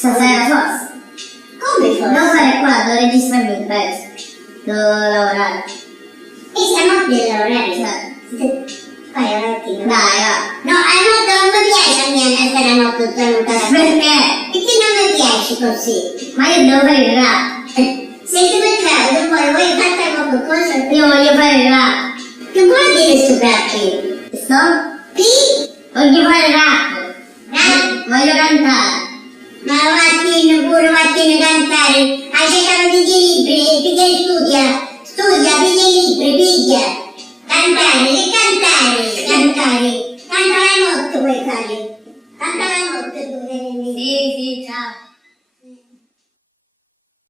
Stasera forse? Come forse? Devo fare qua, devo registrarmi un pezzo. Devo lavorare. E stanotte devo lavorare? Vai avanti. Dai, va. No, a notte non mi piace a me stare a notte tutta lontana. Perché? Perché non mi piace così. Ma io devo fare il rap. Senti per caso, vuoi fare qualcosa? Io voglio fare il rap. Che vuol dire sto qui? Sto? Qui? Voglio fare il rap. Voglio cantare. Ma pure mattino cantare, hai cercato di libri, piglia e studia, piglia i libri, piglia. Cantare, canta la notte puoi fare, canta la notte tu. Sì, ciao.